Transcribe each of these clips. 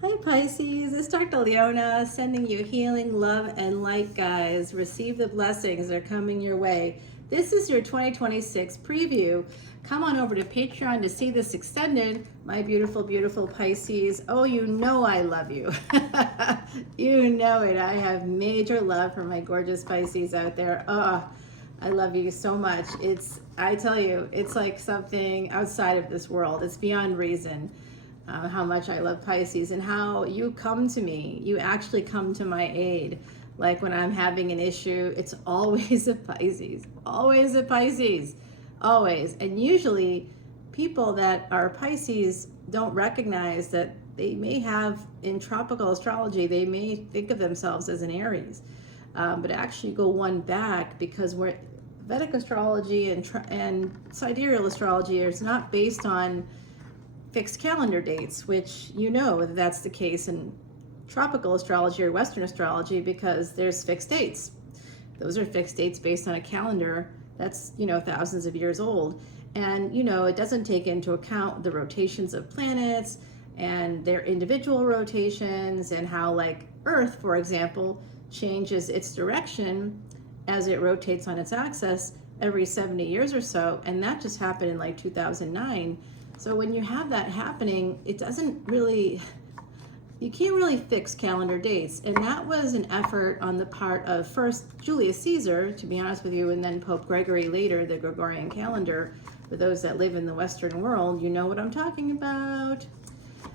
Hi Pisces, it's Dr. Leona sending you healing, love, and light, guys. Receive the blessings that are coming your way. This is your 2026 preview. Come on over to Patreon to see this extended, my beautiful, beautiful Pisces. Oh, you know I love you. You know it. I have major love for my gorgeous Pisces out there. Oh, I love you so much. I tell you, it's like something outside of this world. It's beyond reason. How much I love Pisces and how you come to me. You actually come to my aid. Like when I'm having an issue, it's always a Pisces, always a Pisces, always. And usually people that are Pisces don't recognize that they may have, in tropical astrology, they may think of themselves as an Aries, but actually go one back because we're Vedic astrology and sidereal astrology is not based on fixed calendar dates, which you know that's the case in tropical astrology or Western astrology because there's fixed dates. Those are fixed dates based on a calendar that's, thousands of years old. And, it doesn't take into account the rotations of planets and their individual rotations and how, like, Earth, for example, changes its direction as it rotates on its axis every 70 years or so. And that just happened in like 2009. So when you have that happening, it doesn't really, you can't really fix calendar dates. And that was an effort on the part of first Julius Caesar, to be honest with you, and then Pope Gregory later, the Gregorian calendar. For those that live in the Western world, you know what I'm talking about.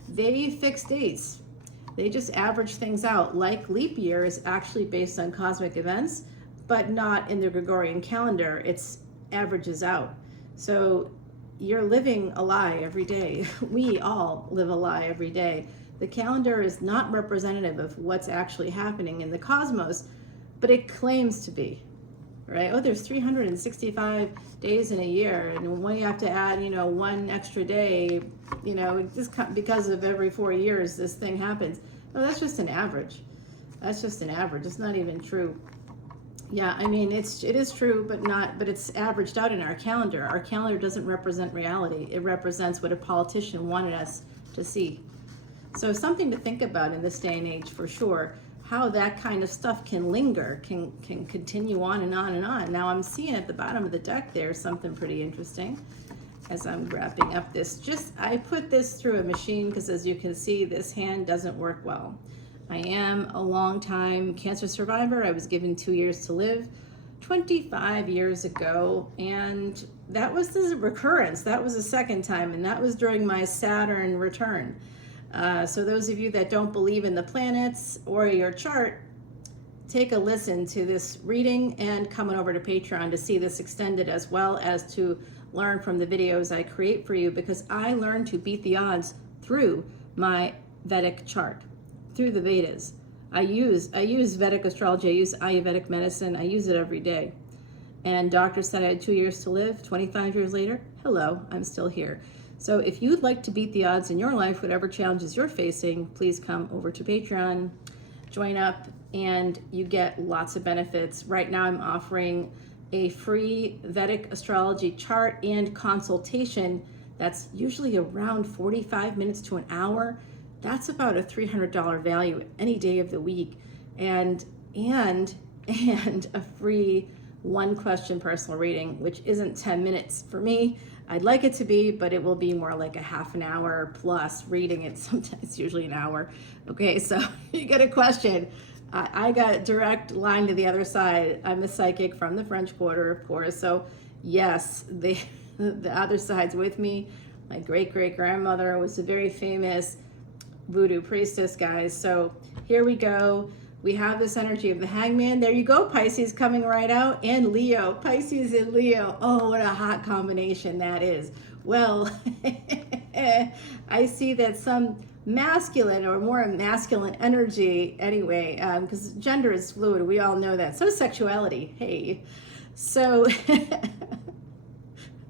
They fix dates. They just average things out. Like leap year is actually based on cosmic events, but not in the Gregorian calendar. It's averages out. So you're living a lie every day. We all live a lie every day. The calendar is not representative of what's actually happening in the cosmos, but it claims to be, right? Oh, there's 365 days in a year, and when you have to add, one extra day, just because of every 4 years this thing happens. No, that's just an average. That's just an average. It's not even true. Yeah, I mean, it is true, but it's averaged out in our calendar. Our calendar doesn't represent reality. It represents what a politician wanted us to see. So something to think about in this day and age for sure, how that kind of stuff can linger, can continue on and on and on. Now I'm seeing at the bottom of the deck there's something pretty interesting as I'm wrapping up this. I put this through a machine because as you can see, this hand doesn't work well. I am a long-time cancer survivor. I was given 2 years to live 25 years ago, and that was the recurrence. That was the second time, and that was during my Saturn return. So those of you that don't believe in the planets or your chart, take a listen to this reading and come on over to Patreon to see this extended, as well as to learn from the videos I create for you, because I learned to beat the odds through my Vedic chart, through the Vedas. I use Vedic astrology, I use Ayurvedic medicine, I use it every day. And doctors said I had 2 years to live. 25 years later, hello, I'm still here. So if you'd like to beat the odds in your life, whatever challenges you're facing, please come over to Patreon, join up, and you get lots of benefits. Right now I'm offering a free Vedic astrology chart and consultation that's usually around 45 minutes to an hour. That's about a $300 value any day of the week, and a free 1-question personal reading, which isn't 10 minutes for me. I'd like it to be, but it will be more like a half an hour plus reading it. Sometimes it's usually an hour. Okay, so you get a question. I got direct line to the other side. I'm a psychic from the French Quarter, of course. So yes, the other side's with me. My great-great-grandmother was a very famous voodoo priestess, guys. So here we go. We have this energy of the hangman. There you go, Pisces coming right out, and Leo. Pisces and Leo. Oh, what a hot combination that is. Well, I see that some masculine or more masculine energy anyway, because gender is fluid. We all know that. So sexuality. Hey. So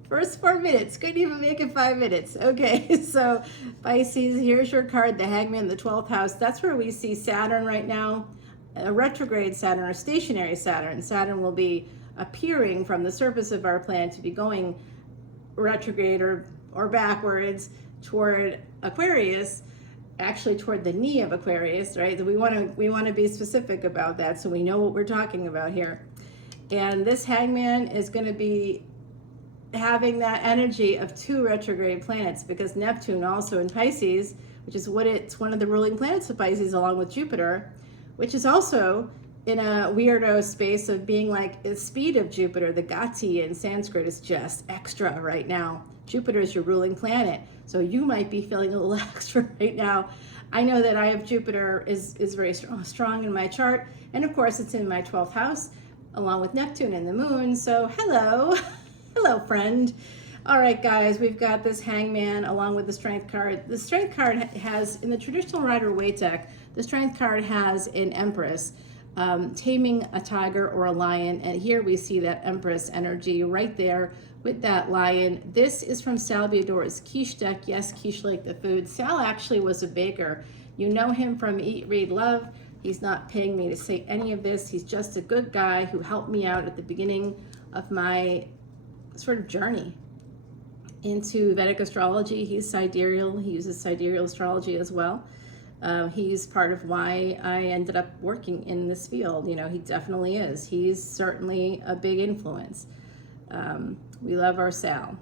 first 4 minutes, couldn't even make it 5 minutes. Okay, so Pisces, here's your card, the hangman, the 12th house. That's where we see Saturn right now, a retrograde Saturn or stationary Saturn. Saturn will be appearing from the surface of our planet to be going retrograde or backwards toward Aquarius. actually toward the knee of Aquarius, right? We want to be specific about that so we know what we're talking about here. And this hangman is going to be having that energy of 2 retrograde planets, because Neptune also in Pisces, which is it's one of the ruling planets of Pisces along with Jupiter, which is also in a weirdo space of being like the speed of Jupiter. The gati in Sanskrit is just extra right now. Jupiter is your ruling planet, so you might be feeling a little extra right now. I know that I have Jupiter is very strong in my chart, and of course it's in my 12th house along with Neptune and the moon. So hello. Hello, friend. All right, guys, we've got this hangman along with the strength card. The strength card has, in the traditional Rider-Waite deck, the strength card has an empress taming a tiger or a lion. And here we see that empress energy right there with that lion. This is from Sal Biodor's quiche deck. Yes, quiche like the food. Sal actually was a baker. You know him from Eat, Read, Love. He's not paying me to say any of this. He's just a good guy who helped me out at the beginning of my sort of journey into Vedic astrology. He's sidereal. He uses sidereal astrology as well. He's part of why I ended up working in this field. You know, he definitely is. He's certainly a big influence. We love our Sal.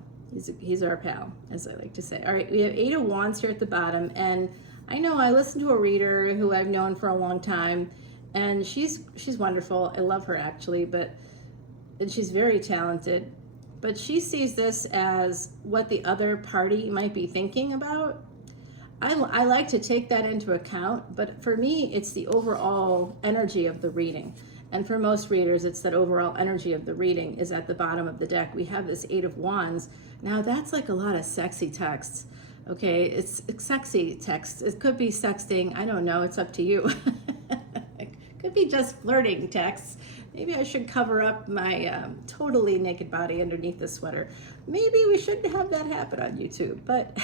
He's our pal, as I like to say. All right, we have 8 of Wands here at the bottom, and I know I listened to a reader who I've known for a long time, and she's wonderful. I love her actually, and she's very talented. But she sees this as what the other party might be thinking about. I like to take that into account, but for me, it's the overall energy of the reading. And for most readers, it's that overall energy of the reading is at the bottom of the deck. We have this 8 of Wands. Now that's like a lot of sexy texts, okay? It's sexy text. It could be sexting. I don't know. It's up to you. It could be just flirting texts. Maybe I should cover up my totally naked body underneath the sweater. Maybe we shouldn't have that happen on YouTube, but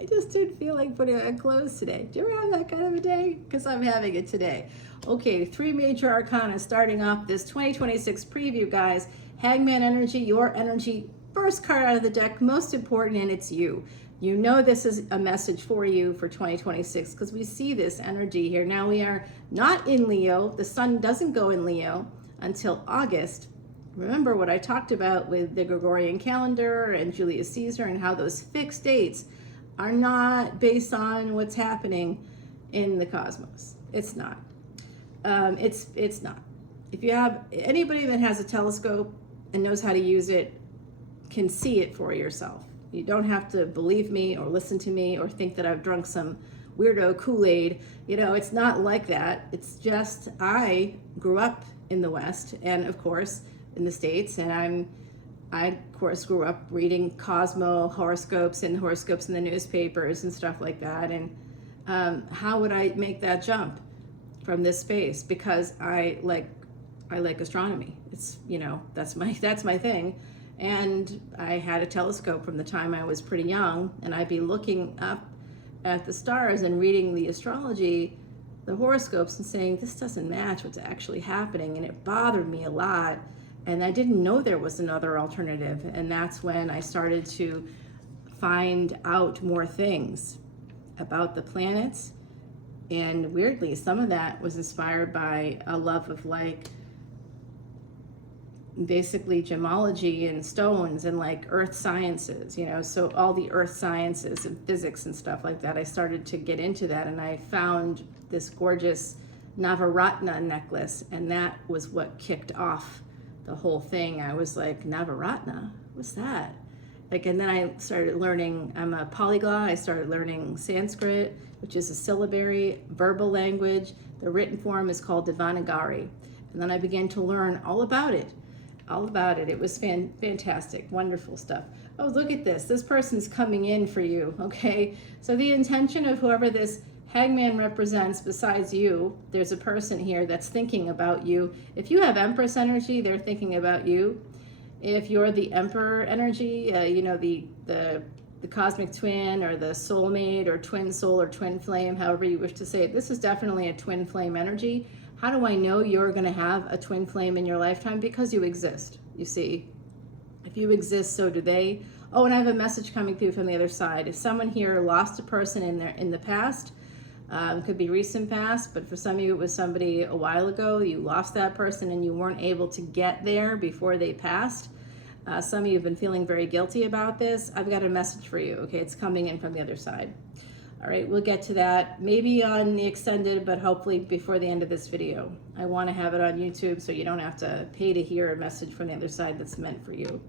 I just didn't feel like putting on clothes today. Do you ever have that kind of a day? Because I'm having it today. Okay, 3 major arcana starting off this 2026 preview, guys. Hangman energy, your energy. First card out of the deck, most important, and it's you. You know this is a message for you for 2026 because we see this energy here. Now we are not in Leo. The sun doesn't go in Leo until August. Remember what I talked about with the Gregorian calendar and Julius Caesar and how those fixed dates are not based on what's happening in the cosmos. It's not. It's not. If you have anybody that has a telescope and knows how to use it, can see it for yourself. You don't have to believe me or listen to me or think that I've drunk some weirdo Kool-Aid. You know, it's not like that. It's just I grew up in the West and, of course, in the States, and I, of course, grew up reading Cosmo horoscopes and horoscopes in the newspapers and stuff like that. And how would I make that jump from this space? Because I like astronomy. It's, you know, that's my thing. And I had a telescope from the time I was pretty young, and I'd be looking up at the stars and reading the astrology, the horoscopes, and saying, this doesn't match what's actually happening. And it bothered me a lot. And I didn't know there was another alternative. And that's when I started to find out more things about the planets. And weirdly, some of that was inspired by a love of like basically gemology and stones and like earth sciences, you know, so all the earth sciences and physics and stuff like that. I started to get into that, and I found this gorgeous Navaratna necklace, and that was what kicked off the whole thing. I was like, Navaratna, what's that? Like, and then I started learning, I'm a polyglot. I started learning Sanskrit, which is a syllabary verbal language. The written form is called Devanagari. And then I began to learn all about it. It was fantastic, wonderful stuff. Oh, look at this. This person's coming in for you, okay? So the intention of whoever this hangman represents besides you, there's a person here that's thinking about you. If you have Empress energy, they're thinking about you. If you're the Emperor energy, you know, the cosmic twin or the soulmate or twin soul or twin flame, however you wish to say it, this is definitely a twin flame energy. How do I know you're going to have a twin flame in your lifetime? Because you exist, you see. If you exist, so do they. Oh, and I have a message coming through from the other side. If someone here lost a person in the past, could be recent past, but for some of you it was somebody a while ago. You lost that person and you weren't able to get there before they passed. Some of you have been feeling very guilty about this. I've got a message for you, okay? It's coming in from the other side. All right, we'll get to that maybe on the extended, but hopefully before the end of this video. I want to have it on YouTube so you don't have to pay to hear a message from the other side that's meant for you.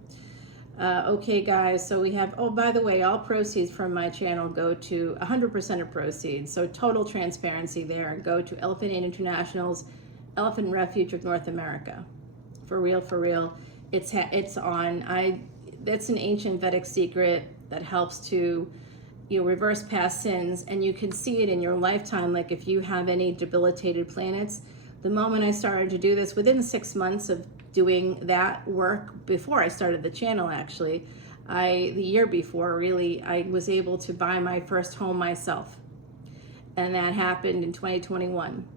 Okay, guys, so we have, oh, by the way, all proceeds from my channel go to 100% of proceeds. So total transparency there. Go to Elephant Aid International's Elephant Refuge of North America. For real, for real. It's on. That's an ancient Vedic secret that helps to reverse past sins, and you can see it in your lifetime. Like if you have any debilitated planets, the moment I started to do this, within 6 months of doing that work, before I started the channel actually, the year before really, I was able to buy my first home myself, and that happened in 2021.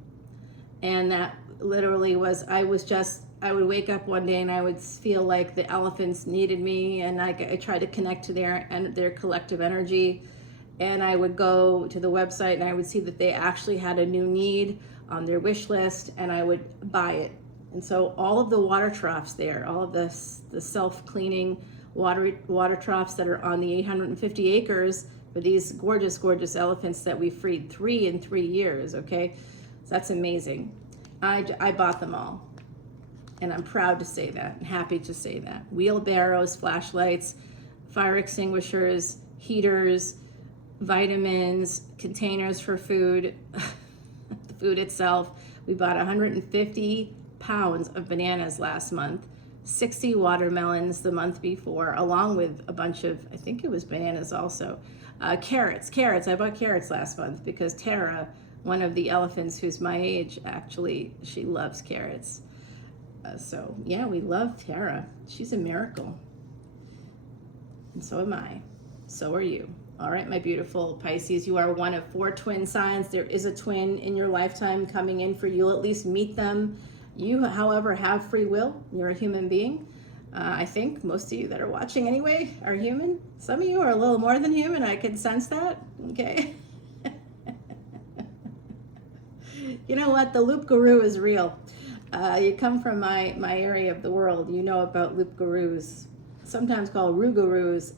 And that literally was, I would wake up one day and I would feel like the elephants needed me, and I tried to connect to their collective energy. And I would go to the website and I would see that they actually had a new need on their wish list, and I would buy it. And so all of the water troughs there, all of the self-cleaning water troughs that are on the 850 acres for these gorgeous, gorgeous elephants that we freed 3 in 3 years, okay? So that's amazing. I bought them all. And I'm proud to say that, and happy to say that. Wheelbarrows, flashlights, fire extinguishers, heaters, vitamins, containers for food, the food itself. We bought 150 pounds of bananas last month, 60 watermelons the month before, along with a bunch of, I think it was bananas also. Carrots, I bought carrots last month because Tara, one of the elephants who's my age, actually, she loves carrots. So yeah, we love Tara. She's a miracle. And so am I. So are you. All right, my beautiful Pisces, you are one of 4 twin signs. There is a twin in your lifetime coming in for you. You'll at least meet them. You, however, have free will. You're a human being. I think most of you that are watching anyway are human. Some of you are a little more than human. I can sense that. Okay. You know what? The loop guru is real. You come from my area of the world. You know about loop gurus, sometimes called rougarous.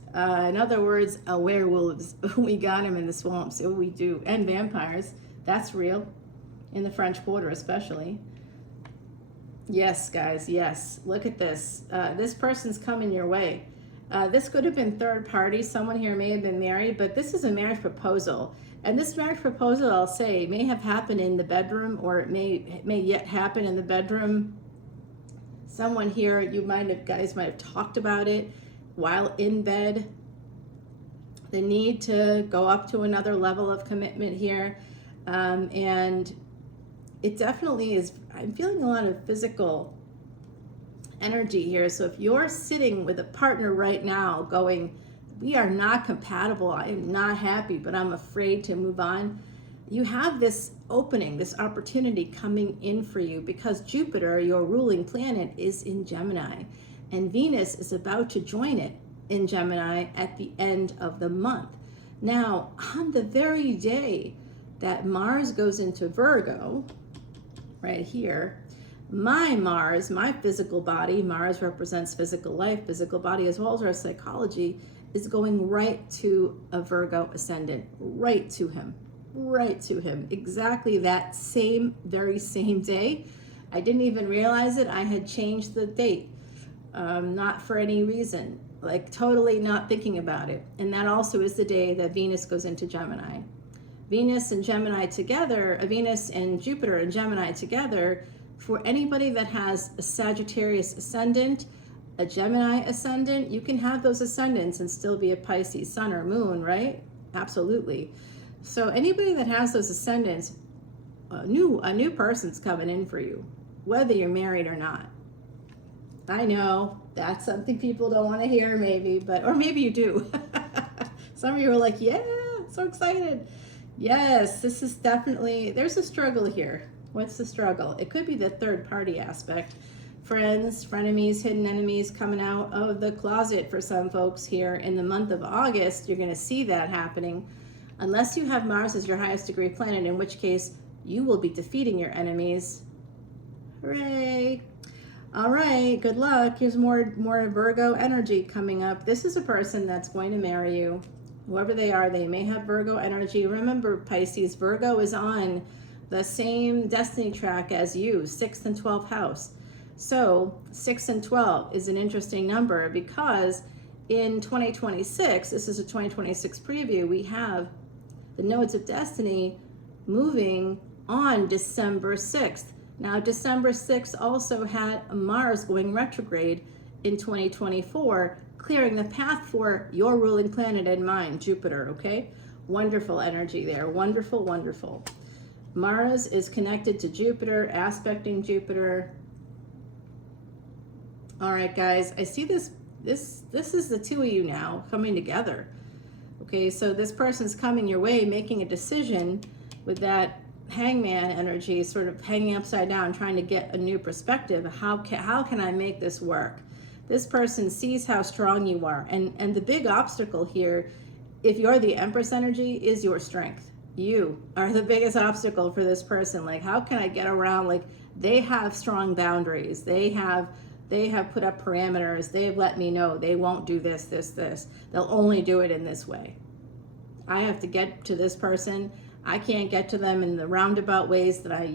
In other words, werewolves. We got them in the swamps. Oh, we do. And vampires. That's real. In the French Quarter especially. Yes, guys, yes. Look at this. This person's coming your way. This could have been third party. Someone here may have been married, but this is a marriage proposal. And this marriage proposal, I'll say, may have happened in the bedroom, or it may yet happen in the bedroom. Someone here, guys might have talked about it while in bed. The need to go up to another level of commitment here. And it definitely is, I'm feeling a lot of physical energy here. So if you're sitting with a partner right now going, we are not compatible, I am not happy, but I'm afraid to move on, you have this opening, this opportunity coming in for you, because Jupiter, your ruling planet, is in Gemini, and Venus is about to join it in Gemini at the end of the month. Now, on the very day that Mars goes into Virgo, right here, my Mars, my physical body, Mars represents physical life, physical body, as well as our psychology, is going right to a Virgo ascendant, right to him, exactly that very same day. I didn't even realize it. I had changed the date, not for any reason, like totally not thinking about it. And that also is the day that Venus goes into Gemini. Venus and Gemini together, Venus and Jupiter and Gemini together, for anybody that has a Sagittarius ascendant, a Gemini ascendant, you can have those ascendants and still be a Pisces sun or moon, right? Absolutely. So anybody that has those ascendants, a new person's coming in for you, whether you're married or not. I know that's something people don't want to hear, maybe, or maybe you do. Some of you are like, yeah, so excited. Yes, this is definitely, there's a struggle here. What's the struggle? It could be the third party aspect. friends, frenemies, hidden enemies coming out of the closet for some folks here in the month of August. You're going to see that happening. Unless you have Mars as your highest degree planet, in which case you will be defeating your enemies. Hooray. All right, good luck. Here's more Virgo energy coming up. This is a person that's going to marry you. Whoever they are, they may have Virgo energy. Remember, Pisces, Virgo is on the same destiny track as you, 6th and 12th house. So 6 and 12 is an interesting number because in 2026, this is a 2026 preview, we have the nodes of destiny moving on December 6th. Now, December 6th also had Mars going retrograde in 2024, clearing the path for your ruling planet and mine, Jupiter, okay? Wonderful energy there, wonderful, wonderful. Mars is connected to Jupiter, aspecting Jupiter. All right, guys, I see this is the two of you now coming together. Okay, so this person's coming your way, making a decision with that hangman energy, sort of hanging upside down, trying to get a new perspective. How can I make this work? This person sees how strong you are. And the big obstacle here, if you're the Empress energy, is your strength. You are the biggest obstacle for this person. Like, how can I get around? Like, they have strong boundaries. They have put up parameters. They have let me know they won't do this. They'll only do it in this way. I have to get to this person. I can't get to them in the roundabout ways that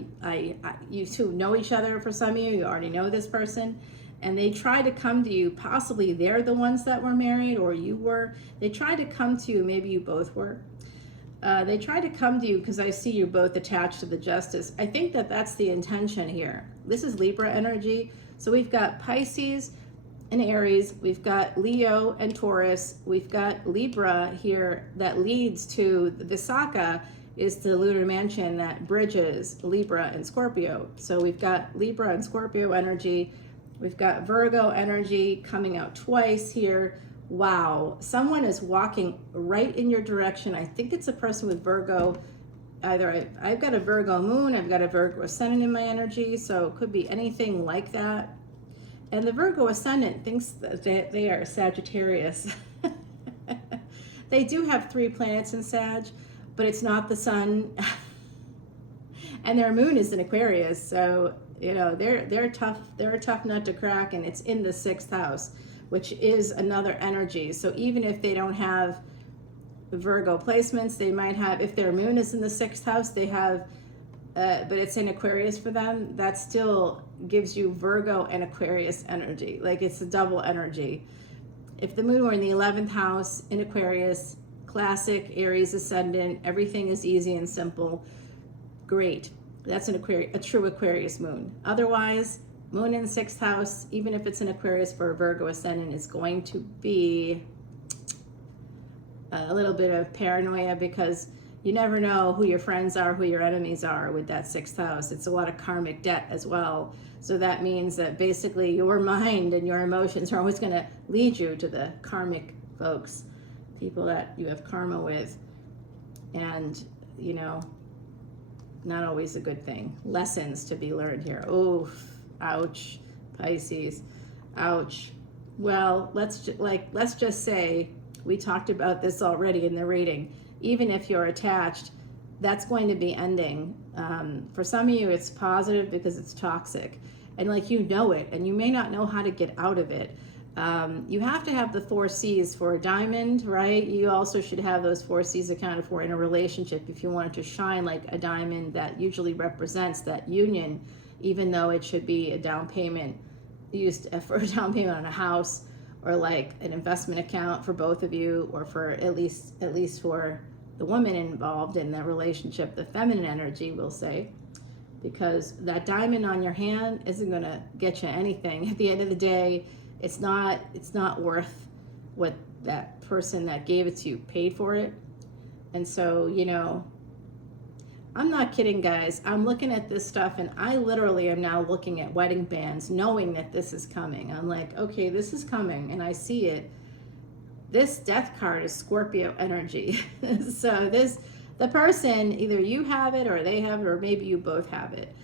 you two know each other. For some of you already know this person, and they try to come to you. Possibly they're the ones that were married, or you were. They try to come to you. Maybe you both were. They try to come to you because I see you both attached to the Justice. I think that's the intention here. This is Libra energy. So we've got Pisces and Aries, we've got Leo and Taurus, we've got Libra here that leads to the Visakha is the lunar mansion that bridges Libra and Scorpio. So we've got Libra and Scorpio energy. We've got Virgo energy coming out twice here. Wow, someone is walking right in your direction. I think it's a person with Virgo. Either I've got a Virgo moon, I've got a Virgo ascendant in my energy, so it could be anything like that. And the Virgo ascendant thinks that they are Sagittarius. They do have 3 planets in Sag, but it's not the sun. And their moon is in Aquarius, so you know they're tough. They're a tough nut to crack, and it's in the 6th house, which is another energy. So even if they don't have Virgo placements, they might have, if their moon is in the 6th house, they have, but it's in Aquarius for them, that still gives you Virgo and Aquarius energy. Like, it's a double energy. If the moon were in the 11th house in Aquarius, classic Aries ascendant, everything is easy and simple, great. That's an Aquarius, a true Aquarius moon. Otherwise, moon in 6th house, even if it's in Aquarius for a Virgo ascendant, is going to be a little bit of paranoia, because you never know who your friends are, who your enemies are with that 6th house. It's a lot of karmic debt as well. So that means that basically your mind and your emotions are always going to lead you to the karmic folks, people that you have karma with. And, you know, not always a good thing. Lessons to be learned here. Oh, ouch, Pisces, ouch. Well, let's just say, we talked about this already in the reading. Even if you're attached, that's going to be ending. For some of you, it's positive because it's toxic. And like, you know it, and you may not know how to get out of it. You have to have the 4 C's for a diamond, right? You also should have those 4 C's accounted for in a relationship if you want it to shine like a diamond. That usually represents that union, even though it should be a down payment used for a down payment on a house, or like an investment account for both of you, or for at least for the woman involved in the relationship, the feminine energy, we'll say, because that diamond on your hand isn't going to get you anything. At the end of the day, it's not worth what that person that gave it to you paid for it. And so, you know, I'm not kidding, guys. I'm looking at this stuff, and I literally am now looking at wedding bands, knowing that this is coming. I'm like, okay, this is coming, and I see it. This death card is Scorpio energy. So the person, either you have it or they have it, or maybe you both have it.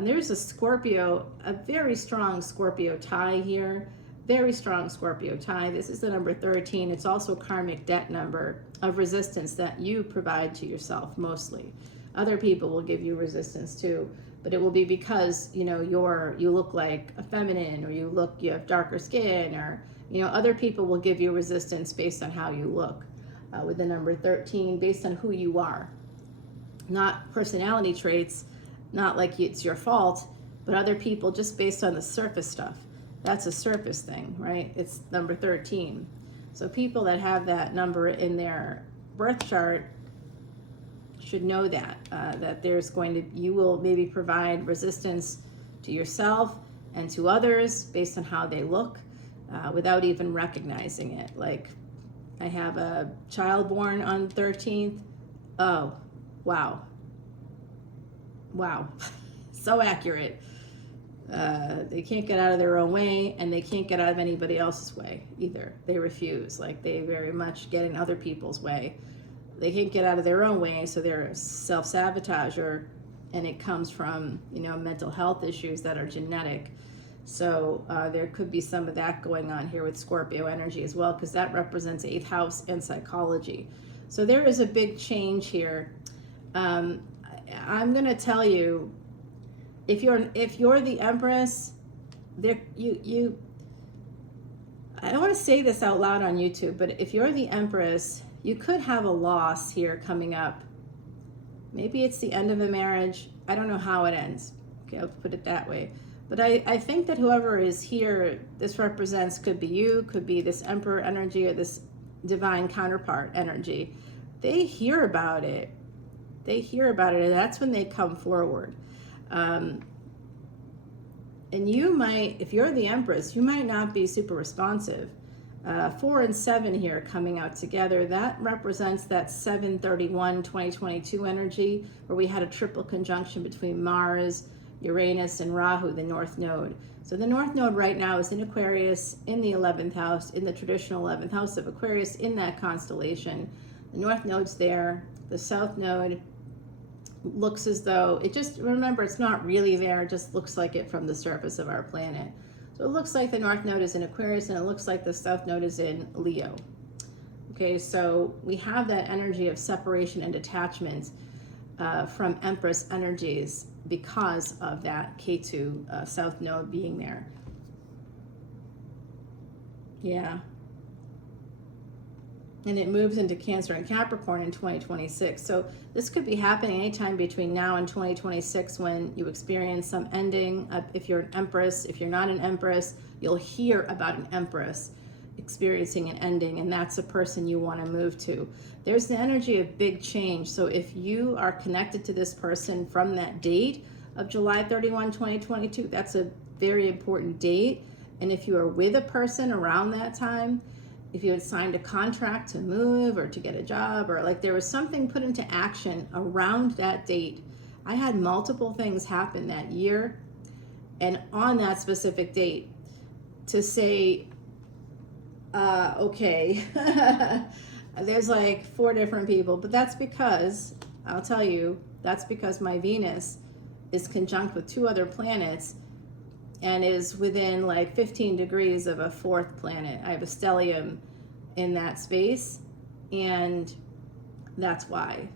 There's a Scorpio, a very strong Scorpio tie here. Very strong Scorpio tie. This is the number 13. It's also a karmic debt number of resistance that you provide to yourself mostly. Other people will give you resistance too, but it will be because, you know, you look like a feminine, or you have darker skin, or, you know, other people will give you resistance based on how you look. With the number 13, based on who you are. Not personality traits, not like it's your fault, but other people just based on the surface stuff. That's a surface thing, right? It's number 13. So people that have that number in their birth chart should know that, that you will maybe provide resistance to yourself and to others based on how they look, without even recognizing it. Like, I have a child born on 13th. Oh, wow. Wow. So accurate. They can't get out of their own way, and they can't get out of anybody else's way either. They refuse. Like, they very much get in other people's way. They can't get out of their own way, so they're a self-sabotager, and it comes from, you know, mental health issues that are genetic. So there could be some of that going on here with Scorpio energy as well, because that represents 8th house and psychology. So there is a big change here. I'm going to tell you, if you're the Empress, I don't want to say this out loud on YouTube, but if you're the Empress, you could have a loss here coming up. Maybe it's the end of a marriage. I don't know how it ends. Okay, I'll put it that way. But I think that whoever is here, this represents, could be you, could be this Emperor energy, or this divine counterpart energy. They hear about it. They hear about it, and that's when they come forward. And you might, if you're the Empress, you might not be super responsive. 4 and 7 here coming out together, that represents that 7/31/2022 energy, where we had a triple conjunction between Mars, Uranus, and Rahu, the North Node. So the North Node right now is in Aquarius, in the 11th house, in the traditional 11th house of Aquarius, in that constellation. The North Node's there. The South Node looks as though, remember, it's not really there, it just looks like it from the surface of our planet. So it looks like the North Node is in Aquarius, and it looks like the South Node is in Leo. Okay, so we have that energy of separation and detachment from Empress energies because of that Ketu South Node being there. Yeah. And it moves into Cancer and Capricorn in 2026. So this could be happening anytime between now and 2026, when you experience some ending. If you're an Empress, if you're not an Empress, you'll hear about an Empress experiencing an ending, and that's a person you want to move to. There's the energy of big change. So if you are connected to this person from that date of July 31, 2022, that's a very important date. And if you are with a person around that time, if you had signed a contract to move or to get a job, or like there was something put into action around that date. I had multiple things happen that year and on that specific date to say, okay, there's like 4 different people, but that's because, I'll tell you, that's because my Venus is conjunct with 2 other planets and is within like 15 degrees of a 4th planet. I have a stellium in that space, and that's why.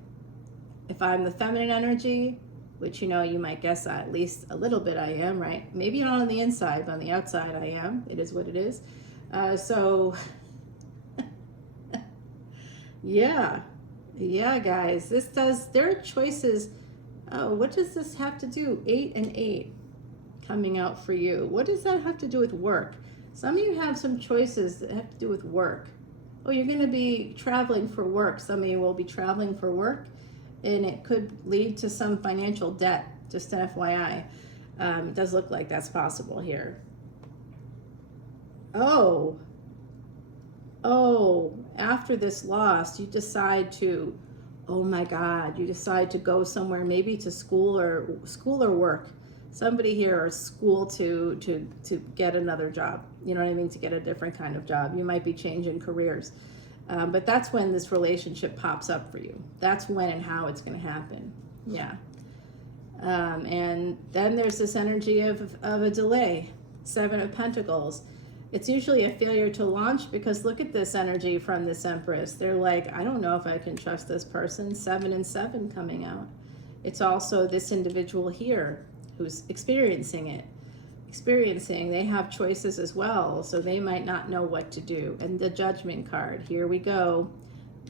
If I'm the feminine energy, which, you know, you might guess at least a little bit I am, right? Maybe not on the inside, but on the outside I am. It is what it is. So, yeah, guys, there are choices. Oh, what does this have to do? 8 and 8 coming out for you. What does that have to do with work? Some of you have some choices that have to do with work. Oh, you're going to be traveling for work. Some of you will be traveling for work, and it could lead to some financial debt, just an FYI. It does look like that's possible here. Oh, after this loss, you decide to, oh my God, you decide to go somewhere, maybe to school or work. Somebody here, or school to get another job. You know what I mean? To get a different kind of job. You might be changing careers. But that's when this relationship pops up for you. That's when and how it's going to happen. Yeah. And then there's this energy of a delay, Seven of Pentacles. It's usually a failure to launch, because look at this energy from this Empress. They're like, I don't know if I can trust this person. 7 and 7 coming out. It's also this individual here who's experiencing it. They have choices as well, so they might not know what to do. And the Judgment card, here we go.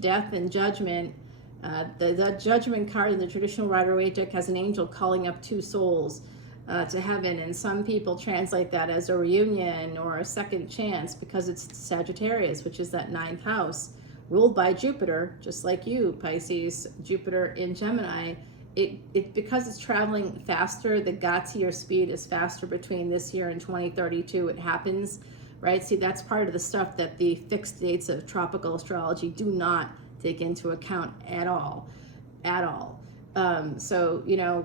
Death and Judgment. The Judgment card in the traditional Rider-Waite deck has an angel calling up two souls to heaven, and some people translate that as a reunion or a second chance, because it's Sagittarius, which is that 9th house, ruled by Jupiter, just like you, Pisces. Jupiter in Gemini. It because it's traveling faster, the Gautier speed is faster between this year and 2032. It happens, right? See, that's part of the stuff that the fixed dates of tropical astrology do not take into account at all. So, you know,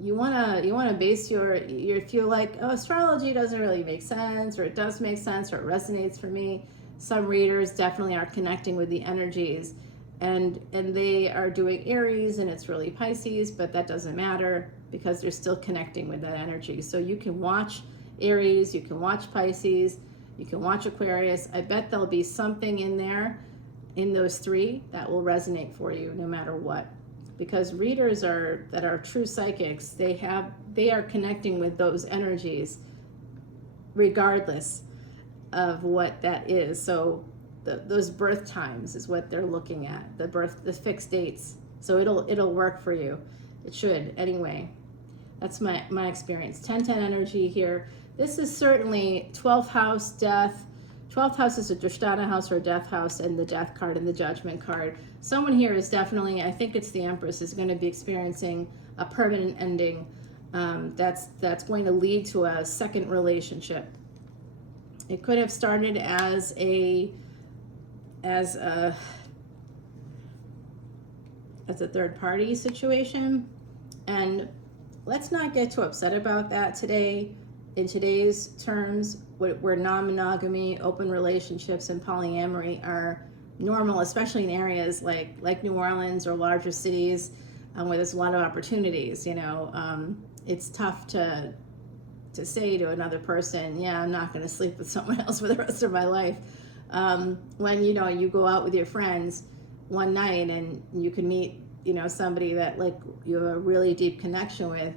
you wanna base your if you're like, oh, astrology doesn't really make sense, or it does make sense, or it resonates for me. Some readers definitely are connecting with the energies, and they are doing Aries and it's really Pisces, but that doesn't matter because they're still connecting with that energy. So you can watch Aries, you can watch Pisces, you can watch Aquarius. I bet there'll be something in there, in those three, that will resonate for you no matter what. Because readers that are true psychics, they are connecting with those energies regardless of what that is. So those birth times is what they're looking at, the fixed dates. So it'll work for you. It should anyway. That's my experience. 10-10 energy here. This is certainly 12th house, death. 12th house is a Drishtana house or a death house, and the death card and the Judgment card. Someone here is definitely, I think it's the Empress, is going to be experiencing a permanent ending that's going to lead to a second relationship. It could have started as a third party situation, and let's not get too upset about that today. In today's terms, where non-monogamy, open relationships, and polyamory are normal, especially in areas like New Orleans or larger cities where there's a lot of opportunities. You know, it's tough to say to another person, yeah, I'm not going to sleep with someone else for the rest of my life. When, you know, you go out with your friends one night and you can meet, you know, somebody that like you have a really deep connection with,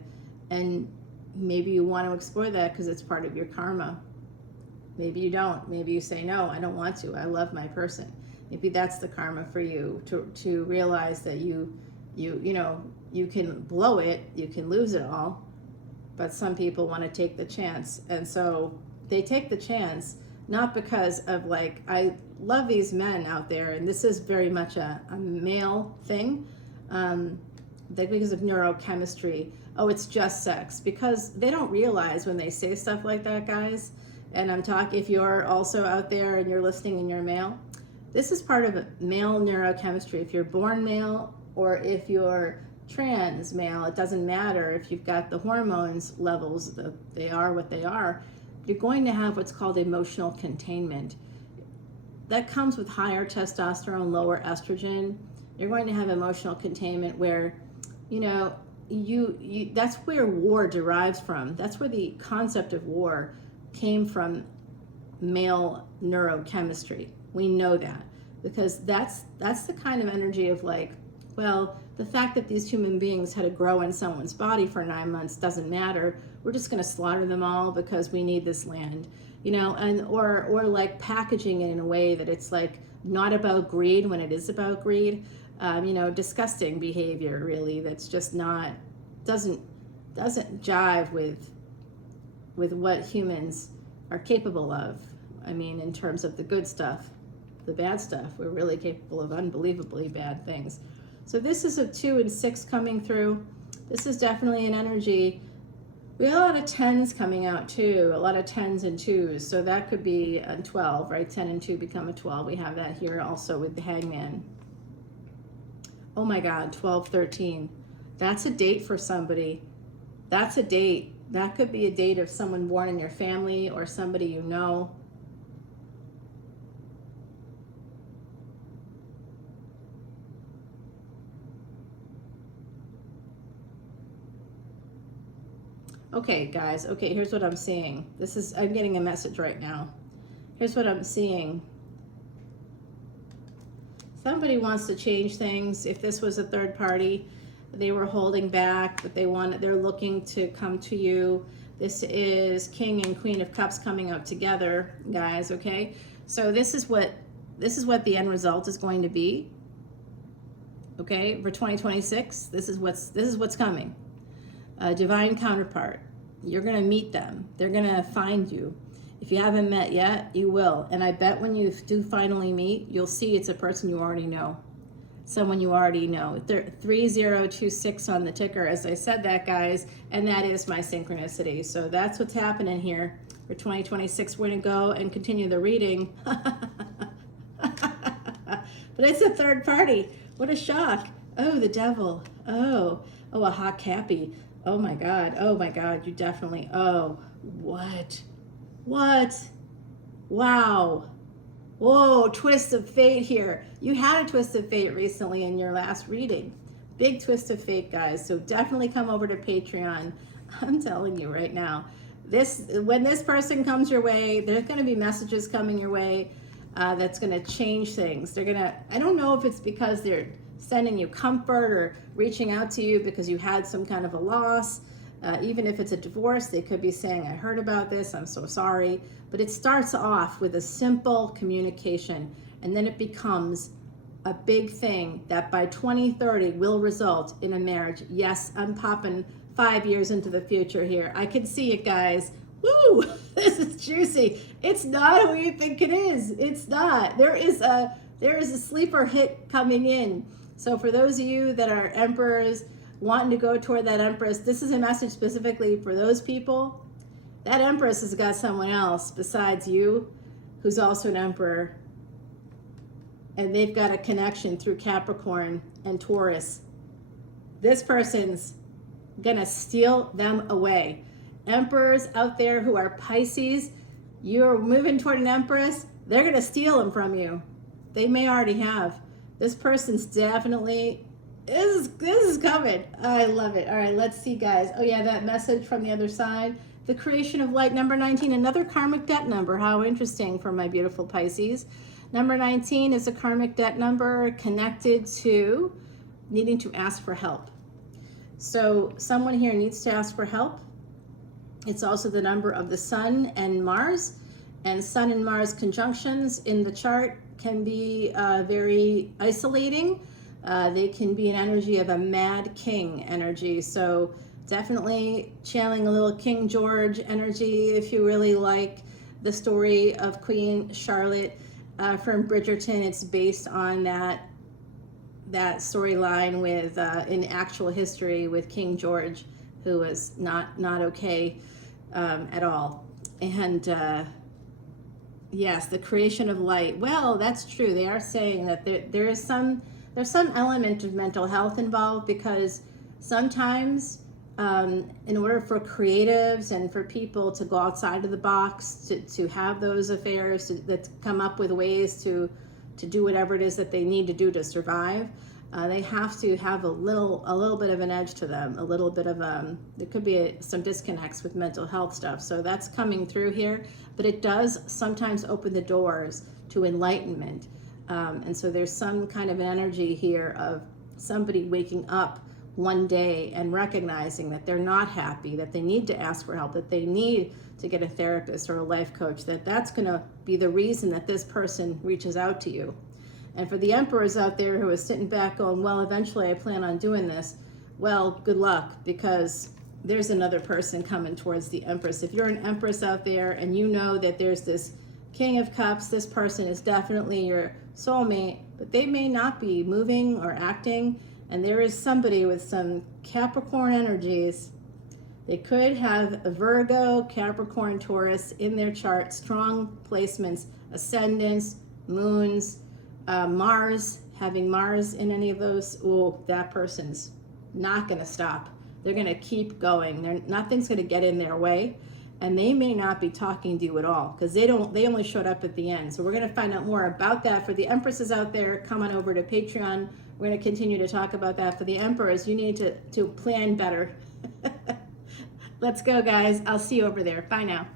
and maybe you want to explore that because it's part of your karma. Maybe you don't. Maybe you say, no, I don't want to. I love my person. Maybe that's the karma for you, to realize that you know, you can blow it, you can lose it all, but some people want to take the chance. And so they take the chance, not because of like, I love these men out there, and this is very much a male thing, because of neurochemistry. Oh, it's just sex, because they don't realize when they say stuff like that, guys. And I'm talking, if you're also out there and you're listening and you're male, this is part of male neurochemistry. If you're born male or if you're trans male, it doesn't matter if you've got the hormones levels, they are what they are. You're going to have what's called emotional containment. That comes with higher testosterone, lower estrogen. You're going to have emotional containment where, you know, you that's where war derives from. That's where the concept of war came from, male neurochemistry. We know that because that's the kind of energy of like, well, the fact that these human beings had to grow in someone's body for 9 months doesn't matter. We're just going to slaughter them all because we need this land, you know, and or like packaging it in a way that it's like not about greed when it is about greed. You know, disgusting behavior, really, that's just not, doesn't jive with what humans are capable of. I mean, in terms of the good stuff, the bad stuff, we're really capable of unbelievably bad things. So this is a 2 and 6 coming through. This is definitely an energy. We have a lot of 10s coming out too, a lot of 10s and 2s. So that could be a 12, right? 10 and 2 become a 12. We have that here also with the Hangman. Oh my God, 12, 13. That's a date for somebody. That's a date. That could be a date of someone born in your family or somebody you know. Okay, guys. Okay, here's what I'm seeing. I'm getting a message right now. Here's what I'm seeing. Somebody wants to change things. If this was a third party, they were holding back, but they're looking to come to you. This is King and Queen of Cups coming up together, guys, okay? So this is what the end result is going to be. Okay? For 2026, this is what's coming. A divine counterpart. You're going to meet them. They're going to find you. If you haven't met yet, you will. And I bet when you do finally meet, you'll see it's a person you already know. Someone you already know. 3026 on the ticker, as I said that, guys, and that is my synchronicity. So that's what's happening here for 2026. We're going to go and continue the reading. But it's a third party. What a shock. Oh, the devil. Oh, a hot cappy. Oh my God. Oh my God. You definitely. Oh, what? Wow. Whoa, twist of fate here. You had a twist of fate recently in your last reading. Big twist of fate, guys. So definitely come over to Patreon. I'm telling you right now, when this person comes your way, there's going to be messages coming your way that's going to change things. I don't know if it's because they're sending you comfort or reaching out to you because you had some kind of a loss. Even if it's a divorce, they could be saying, I heard about this, I'm so sorry. But it starts off with a simple communication, and then it becomes a big thing that by 2030 will result in a marriage. Yes, I'm popping 5 years into the future here. I can see it, guys. Woo! This is juicy. It's not who you think it is. It's not. There is a sleeper hit coming in. So for those of you that are emperors, wanting to go toward that empress, this is a message specifically for those people. That empress has got someone else besides you who's also an emperor, and they've got a connection through Capricorn and Taurus. This person's gonna steal them away. Emperors out there who are Pisces, you're moving toward an empress, they're gonna steal them from you. They may already have. This person's definitely This is coming. I love it. All right, let's see, guys. Oh yeah, that message from the other side. The creation of light, number 19, another karmic debt number. How interesting for my beautiful Pisces. Number 19 is a karmic debt number connected to needing to ask for help. So someone here needs to ask for help. It's also the number of the Sun and Mars. And Sun and Mars conjunctions in the chart can be very isolating. They can be an energy of a mad king energy. So definitely channeling a little King George energy if you really like the story of Queen Charlotte from Bridgerton. It's based on that storyline with in actual history with King George, who was not okay at all. And yes, the creation of light. Well, that's true. They are saying that there's some element of mental health involved, because sometimes in order for creatives and for people to go outside of the box, to have those affairs, that come up with ways to do whatever it is that they need to do to survive, they have to have a little bit of an edge to them, a little bit of there could be some disconnects with mental health stuff. So that's coming through here, but it does sometimes open the doors to enlightenment. And so there's some kind of an energy here of somebody waking up one day and recognizing that they're not happy, that they need to ask for help, that they need to get a therapist or a life coach, that's going to be the reason that this person reaches out to you. And for the emperors out there who are sitting back going, well, eventually I plan on doing this, well, good luck, because there's another person coming towards the empress. If you're an empress out there and you know that there's this King of Cups, this person is definitely your soulmate, but they may not be moving or acting, and there is somebody with some Capricorn energies. They could have a Virgo, Capricorn, Taurus in their chart, strong placements, ascendants, moons, Mars, having Mars in any of those. Oh, that person's not going to stop. They're going to keep going. Nothing's going to get in their way. And they may not be talking to you at all, because they only showed up at the end. So we're going to find out more about that. For the empresses out there, come on over to Patreon. We're going to continue to talk about that. For the emperors, you need to plan better. Let's go, guys. I'll see you over there. Bye now.